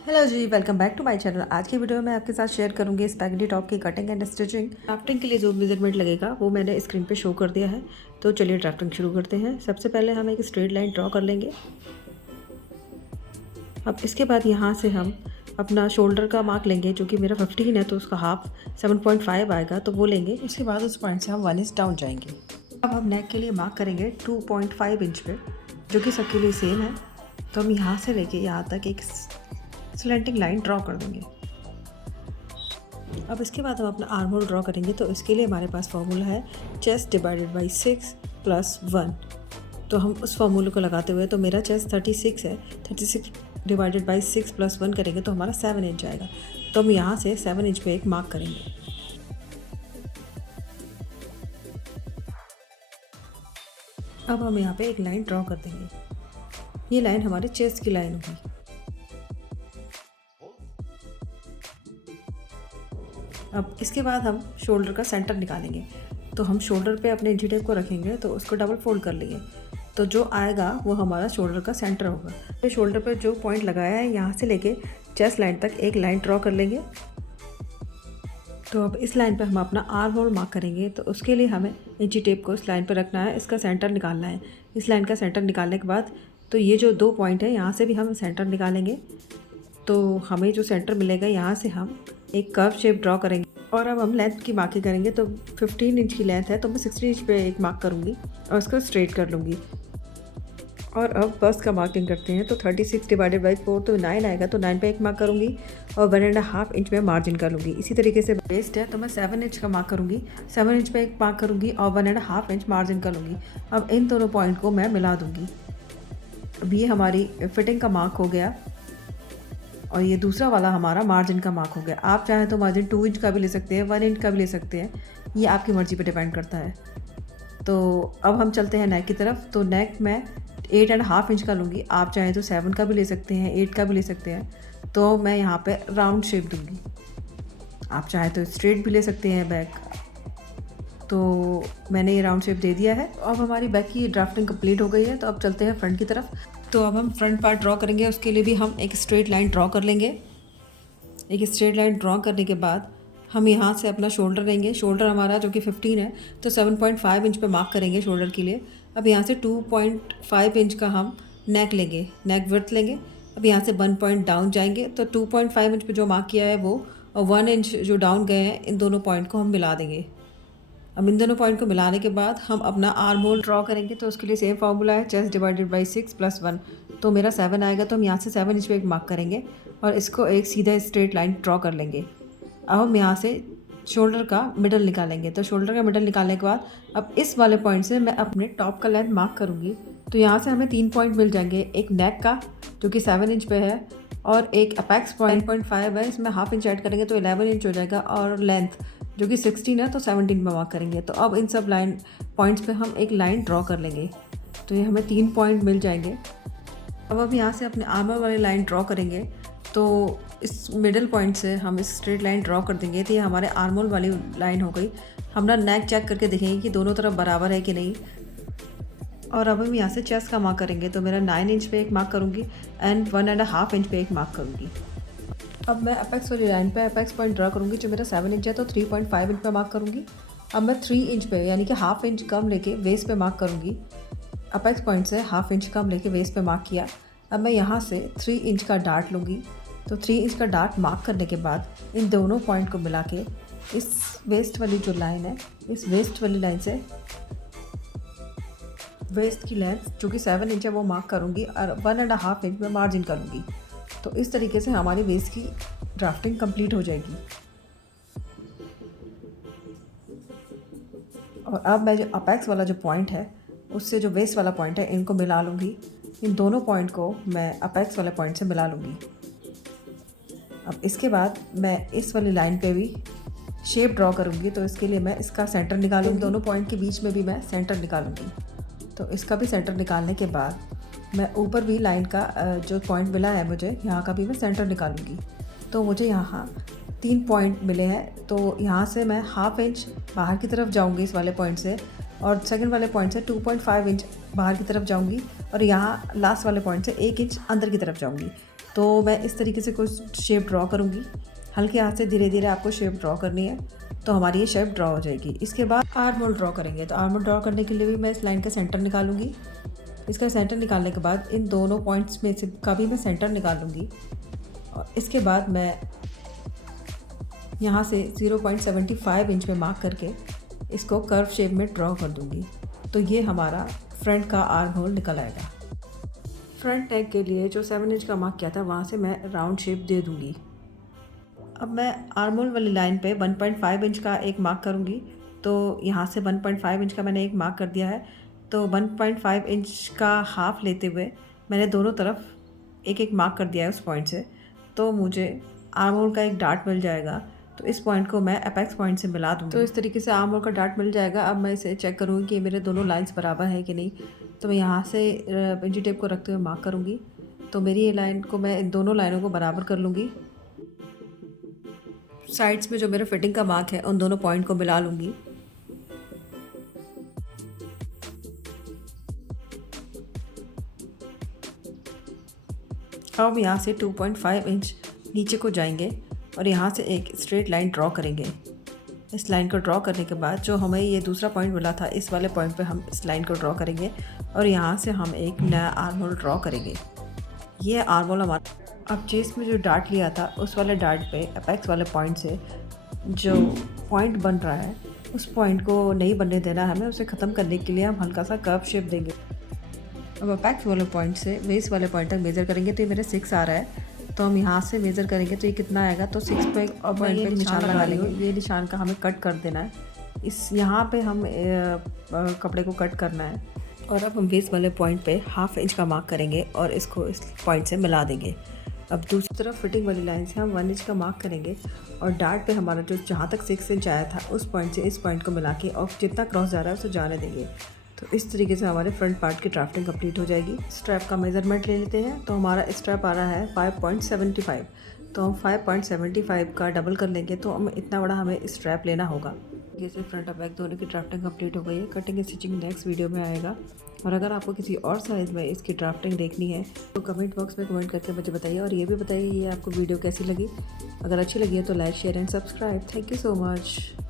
Hello जी, welcome back to my channel. आज की वीडियो में मैं आपके साथ शेयर करूंगी स्पैगेटी टॉप की कटिंग एंड स्टिचिंग। ड्राफ्टिंग के लिए जो मेजरमेंट लगेगा वो मैंने स्क्रीन पे शो कर दिया है। तो चलिए ड्राफ्टिंग शुरू करते हैं। सबसे पहले हम एक स्ट्रेट लाइन ड्रॉ कर लेंगे। अब इसके बाद यहाँ से हम अपना शोल्डर का मार्क लेंगे, जो कि मेरा 15 है तो उसका हाफ 7.5 आएगा, तो वो लेंगे। उसके बाद उस पॉइंट से हम 1 इंच डाउन जाएंगे। अब हम नेक के लिए मार्क करेंगे 2.5 इंच पे, जो कि सबके लिए सेम है। तो हम यहाँ से लेके यहाँ तक एक स्लैंटिंग लाइन ड्रॉ कर देंगे। अब इसके बाद हम अपना आर्म होल ड्रॉ करेंगे। तो इसके लिए हमारे पास फॉर्मूला है चेस्ट डिवाइडेड बाई 6 + 1। तो हम उस फॉर्मूले को लगाते हुए, तो मेरा चेस्ट 36 है, 36 डिवाइडेड बाई 6 + 1 करेंगे तो हमारा 7 इंच आएगा। तो हम यहाँ से 7 इंच पे एक मार्क करेंगे। अब हम यहाँ पे एक लाइन ड्रॉ कर देंगे। ये लाइन हमारे चेस्ट की लाइन होगी। अब इसके बाद हम शोल्डर का सेंटर निकालेंगे। तो हम शोल्डर पे अपने इंची टेप को रखेंगे, तो उसको डबल फोल्ड कर लेंगे। तो जो आएगा वो हमारा शोल्डर का सेंटर होगा। तो शोल्डर पे जो पॉइंट लगाया है, यहाँ से लेके चेस्ट लाइन तक एक लाइन ड्रॉ कर लेंगे। तो अब इस लाइन पे हम अपना आर्म होल मार्क करेंगे। तो उसके लिए हमें इंची टेप को इस लाइन पर रखना है, इसका सेंटर निकालना है। इस लाइन का सेंटर निकालने के बाद, तो ये जो 2 पॉइंट है, यहाँ से भी हम सेंटर निकालेंगे। तो हमें जो सेंटर मिलेगा, यहाँ से हम एक कर्व शेप ड्रॉ करेंगे। और अब हम लेंथ की मार्किंग करेंगे। तो 15 इंच की लेंथ है, तो मैं 16 इंच पे एक मार्क करूँगी और उसको स्ट्रेट कर लूँगी। और अब बस्ट का मार्किंग करते हैं। तो 36 डिवाइडेड बाई 4 तो 9 आएगा, तो 9 पे एक मार्क करूँगी और 1.5 इंच में मार्जिन कर लूँगी। इसी तरीके से वेस्ट है, तो मैं 7 इंच का मार्क करूँगी, 7 इंच पे एक मार्क करूँगी और 1.5 इंच मार्जिन कर लूँगी। अब इन दोनों पॉइंट को मैं मिला दूँगी। अब ये हमारी फिटिंग का मार्क हो गया और ये दूसरा वाला हमारा मार्जिन का मार्क हो गया। आप चाहें तो मार्जिन 2 इंच का भी ले सकते हैं, 1 इंच का भी ले सकते हैं, ये आपकी मर्ज़ी पे डिपेंड करता है। तो अब हम चलते हैं नेक की तरफ। तो नेक मैं 8.5 इंच का लूँगी। आप चाहें तो 7 का भी ले सकते हैं, 8 का भी ले सकते हैं। तो मैं यहाँ पे राउंड शेप दूँगी। आप चाहें तो स्ट्रेट भी ले सकते हैं बैक। तो मैंने ये राउंड शेप दे दिया है। अब हमारी बैक की ड्राफ्टिंग कंप्लीट हो गई है। तो अब चलते हैं फ्रंट की तरफ। तो अब हम फ्रंट पार्ट ड्रॉ करेंगे। उसके लिए भी हम एक स्ट्रेट लाइन ड्रॉ कर लेंगे। एक स्ट्रेट लाइन ड्रॉ करने के बाद हम यहाँ से अपना शोल्डर लेंगे। शोल्डर हमारा जो कि 15 है, तो 7.5 इंच पे मार्क करेंगे शोल्डर के लिए। अब यहाँ से 2.5 इंच का हम नेक लेंगे, नेक विड्थ लेंगे। अब यहाँ से 1 पॉइंट डाउन जाएंगे। तो 2.5 इंच पे जो मार्क किया है वो, और 1 इंच जो डाउन गए हैं, इन दोनों पॉइंट को हम मिला देंगे। अब इन दोनों पॉइंट को मिलाने के बाद हम अपना आर्म होल ड्रॉ करेंगे। तो उसके लिए सेम फार्मूला है चेस्ट डिवाइडेड बाई 6 + 1। तो मेरा 7 आएगा, तो हम यहाँ से 7 इंच पे एक मार्क करेंगे और इसको एक सीधा स्ट्रेट लाइन ड्रॉ कर लेंगे। अब हम यहाँ से शोल्डर का मिडल निकालेंगे। तो शोल्डर का मिडल निकालने के बाद अब इस वाले पॉइंट से मैं अपने टॉप का लेंथ मार्क करूँगी। तो यहाँ से हमें 3 पॉइंट मिल जाएंगे। एक नेक का जो कि 7 इंच पे है, और एक अपेक्स पॉइंट 10.5 है, इसमें हाफ इंच ऐड करेंगे तो 11 इंच हो जाएगा। और लेंथ जो कि 16 है, तो 17 पे मार्क करेंगे। तो अब इन सब लाइन पॉइंट्स पे हम एक लाइन ड्रॉ कर लेंगे। तो ये हमें 3 पॉइंट मिल जाएंगे। अब यहाँ से अपने आर्मर वाली लाइन ड्रॉ करेंगे। तो इस मिडल पॉइंट से हम इस स्ट्रेट लाइन ड्रॉ कर देंगे। तो ये हमारे आर्मोल वाली लाइन हो गई। हम ना नेक चेक करके देखेंगे कि दोनों तरफ बराबर है कि नहीं। और अब हम यहाँ से चेस्ट का मार्क करेंगे। तो मेरा 9 इंच पे एक मार्क करूँगी एंड 1.5 इंच पे एक मार्क करूँगी। अब मैं अपेक्स वाली लाइन पे अपेक्स पॉइंट ड्रा करूँगी। जो मेरा 7 इंच है, तो 3.5 इंच पे मार्क करूँगी। अब मैं 3 इंच पे, यानी कि हाफ इंच कम लेके वेस्ट पे मार्क करूँगी। अपेक्स पॉइंट से हाफ इंच कम लेके वेस्ट पे मार्क किया। अब मैं यहाँ से 3 इंच का डार्ट लूँगी। तो 3 इंच का डार्ट मार्क करने के बाद इन दोनों पॉइंट को मिला के इस वेस्ट वाली जो लाइन है, इस वेस्ट वाली लाइन से वेस्ट की लेंथ जो कि 7 इंच है वो मार्क करूँगी और 1.5 इंच में मार्जिन करूँगी। तो इस तरीके से हमारी वेस्ट की ड्राफ्टिंग कंप्लीट हो जाएगी। और अब मैं जो अपेक्स वाला जो पॉइंट है, उससे जो वेस्ट वाला पॉइंट है, इनको मिला लूँगी। इन दोनों पॉइंट को मैं अपेक्स वाले पॉइंट से मिला लूँगी। अब इसके बाद मैं इस वाली लाइन पे भी शेप ड्रॉ करूँगी। तो इसके लिए मैं इसका सेंटर निकालूँगी। दोनों पॉइंट के बीच में भी मैं सेंटर निकालूँगी। तो इसका भी सेंटर निकालने के बाद मैं ऊपर भी लाइन का जो पॉइंट मिला है मुझे, यहाँ का भी मैं सेंटर निकालूँगी। तो मुझे यहाँ 3 पॉइंट मिले हैं। तो यहाँ से मैं हाफ इंच बाहर की तरफ जाऊँगी इस वाले पॉइंट से, और सेकंड वाले पॉइंट से 2.5 इंच बाहर की तरफ जाऊँगी, और यहाँ लास्ट वाले पॉइंट से 1 इंच अंदर की तरफ जाऊँगी। तो मैं इस तरीके से कुछ शेप ड्रॉ करूँगी। हल्के हाथ से धीरे धीरे आपको शेप ड्रॉ करनी है, तो हमारी ये शेप ड्रॉ हो जाएगी। इसके बाद आर्म होल ड्रॉ करेंगे। तो आर्म होल ड्रॉ करने के लिए भी मैं इस लाइन का सेंटर निकालूंगी। इसका सेंटर निकालने के बाद इन दोनों पॉइंट्स में से का भी मैं सेंटर निकाल लूँगी। और इसके बाद मैं यहाँ से 0.75 इंच में मार्क करके इसको कर्व शेप में ड्रॉ कर दूँगी। तो ये हमारा फ्रंट का आर्म होल निकल आएगा। फ्रंट नेक के लिए जो 7 इंच का मार्क किया था वहाँ से मैं राउंड शेप दे दूँगी। अब मैं आर्म होल वाली लाइन पे 1.5 इंच का एक मार्क करूँगी। तो यहाँ से 1.5 इंच का मैंने एक मार्क कर दिया है। तो 1.5 इंच का हाफ लेते हुए मैंने दोनों तरफ एक एक मार्क कर दिया है उस पॉइंट से। तो मुझे आर्म होल का एक डार्ट मिल जाएगा। तो इस पॉइंट को मैं अपेक्स पॉइंट से मिला दूँगी। तो इस तरीके से आर्म होल का डार्ट मिल जाएगा। अब मैं इसे चेक करूँगी कि मेरे दोनों लाइंस बराबर हैं कि नहीं। तो मैं यहाँ से इंची टेप को रखते हुए मार्क करूँगी। तो मेरी ये लाइन को मैं इन दोनों लाइनों को बराबर कर लूँगी। साइड्स में जो मेरा फिटिंग का मार्क है उन दोनों पॉइंट को मिला लूँगी। अब हम यहाँ से 2.5 इंच नीचे को जाएंगे और यहाँ से एक स्ट्रेट लाइन ड्रॉ करेंगे। इस लाइन को ड्रॉ करने के बाद जो हमें ये दूसरा पॉइंट मिला था, इस वाले पॉइंट पे हम इस लाइन को ड्रॉ करेंगे और यहाँ से हम एक नया आर्म होल ड्रॉ करेंगे। ये आर्म होल हमारा अब चेस्ट में जो डार्ट लिया था उस वाले डार्ट पे अपेक्स वाले पॉइंट से जो पॉइंट बन रहा है उस पॉइंट को नहीं बनने देना हमें। उसे ख़त्म करने के लिए हम हल्का सा कर्व शेप देंगे। अब अपेक्स वाले पॉइंट से वेस्ट वाले पॉइंट तक मेज़र करेंगे। तो ये मेरे 6 आ रहा है। तो हम यहाँ से मेज़र करेंगे तो ये कितना आएगा। तो 6 पे और पॉइंट पे निशान लगा लेंगे। ये निशान का हमें कट कर देना है। इस यहाँ पे हम कपड़े को कट करना है। और अब हम वेस्ट वाले पॉइंट पे हाफ इंच का मार्क करेंगे और इसको इस पॉइंट से मिला देंगे। अब दूसरी तरफ फिटिंग वाली लाइन से हम 1 इंच का मार्क करेंगे और डार्ट पे हमारा जो जहाँ तक 6 इंच आया था उस पॉइंट से इस पॉइंट को मिला के और जितना क्रॉस जा रहा है उसे जाने देंगे। तो इस तरीके से हमारे फ्रंट पार्ट की ड्राफ्टिंग कंप्लीट हो जाएगी। स्ट्रैप का मेज़रमेंट ले लेते हैं। तो हमारा स्ट्रैप आ रहा है 5.75। तो हम 5.75 का डबल कर लेंगे। तो हम इतना बड़ा हमें स्ट्रैप लेना होगा। जैसे फ्रंट और बैक दोनों की ड्राफ्टिंग कंप्लीट हो गई है। कटिंग स्टिचिंग नेक्स्ट वीडियो में आएगा। और अगर आपको किसी और साइज़ में इसकी ड्राफ्टिंग देखनी है तो कमेंट बॉक्स में कमेंट करके मुझे बताइए। और ये भी बताइए ये आपको वीडियो कैसी लगी। अगर अच्छी लगी है तो like share and subscribe. Thank you so much.